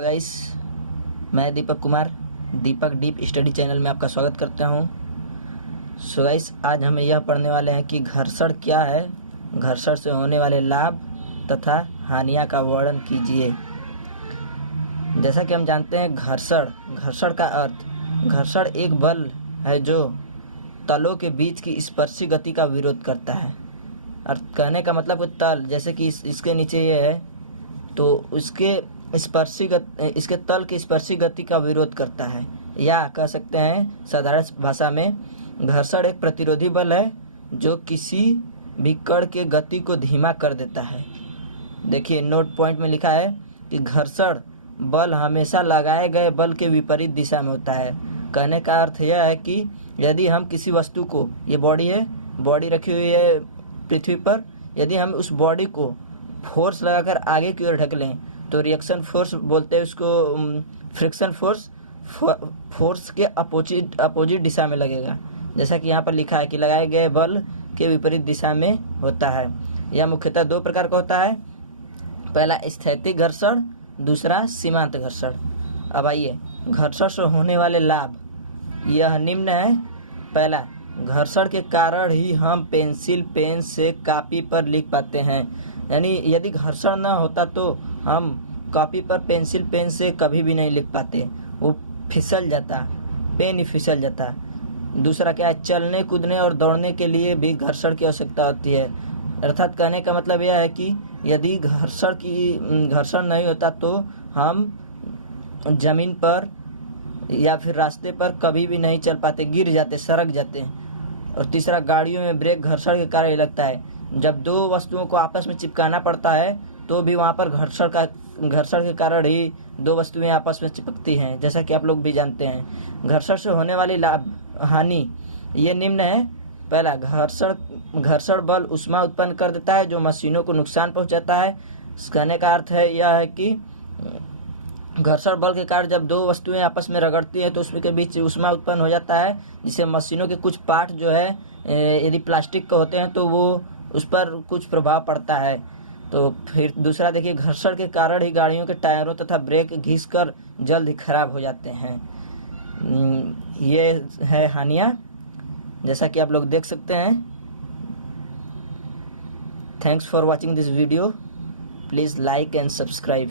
Hello guys, मैं Deepak Kumar Deepak deep study channel में आपका स्वागत करता हूं। सो गाइस, आज हम यह पढ़ने वाले हैं कि घर्षण क्या है, घर्षण से होने वाले लाभ तथा हानियां का वर्णन कीजिए। जैसा कि हम जानते हैं, घर्षण का अर्थ, घर्षण एक बल है जो तलों के बीच की स्पर्शी गति का विरोध करता है। और कहने का मतलब तल, जैसे कि इसके नीचे ये है तो इसके तल की स्पर्शी गति का विरोध करता है, या कह सकते हैं साधारण भाषा में, घर्षण एक प्रतिरोधी बल है जो किसी भी कण के गति को धीमा कर देता है। देखिए, नोट पॉइंट में लिखा है कि घर्षण बल हमेशा लगाए गए बल के विपरीत दिशा में होता है। कहने का अर्थ यह है कि यदि हम किसी वस्तु को, ये बॉडी रखी हुई है पृथ्वी पर, यदि हम उस बॉडी को फोर्स लगाकर आगे की ओर ढकेलें तो रिएक्शन फोर्स बोलते हैं उसको, फ्रिक्शन फोर्स के अपोजिट दिशा में लगेगा। जैसा कि यहाँ पर लिखा है कि लगाए गए बल के विपरीत दिशा में होता है। यह मुख्यतः दो प्रकार का होता है, पहला स्थैतिक घर्षण, दूसरा सीमांत घर्षण। अब आइए, घर्षण से होने वाले लाभ यह निम्न है। पहला, घर्षण के कारण ही हम पेंसिल पेन से कॉपी पर लिख पाते हैं। यानी यदि घर्षण न होता तो हम कॉपी पर पेंसिल पेन से कभी भी नहीं लिख पाते, वो फिसल जाता, पेन ही फिसल जाता। दूसरा क्या है, चलने कूदने और दौड़ने के लिए भी घर्षण की आवश्यकता होती है। अर्थात कहने का मतलब यह है कि यदि घर्षण नहीं होता तो हम जमीन पर या फिर रास्ते पर कभी भी नहीं चल पाते, गिर जाते, सरक जाते। और तीसरा, गाड़ियों में ब्रेक घर्षण के कारण ही लगता है। जब दो वस्तुओं को आपस में चिपकाना पड़ता है तो भी वहाँ पर घर्षण के कारण ही दो वस्तुएं आपस में चिपकती हैं, जैसा कि आप लोग भी जानते हैं। घर्षण से होने वाली लाभ हानि ये निम्न है। पहला, घर्षण बल ऊष्मा उत्पन्न कर देता है जो मशीनों को नुकसान पहुंचाता है। कहने का अर्थ है यह है कि घर्षण बल के कारण जब दो वस्तुएं आपस में रगड़ती हैं तो उसमें के बीच ऊष्मा उत्पन्न हो जाता है, जिससे मशीनों के कुछ पार्ट जो है, यदि प्लास्टिक के होते हैं तो वो उस पर कुछ प्रभाव पड़ता है। तो फिर दूसरा देखिए, घर्षण के कारण ही गाड़ियों के टायरों तथा ब्रेक घिसकर जल्द ही खराब हो जाते हैं। ये है हानियाँ, जैसा कि आप लोग देख सकते हैं। Thanks for watching this video, please like and subscribe.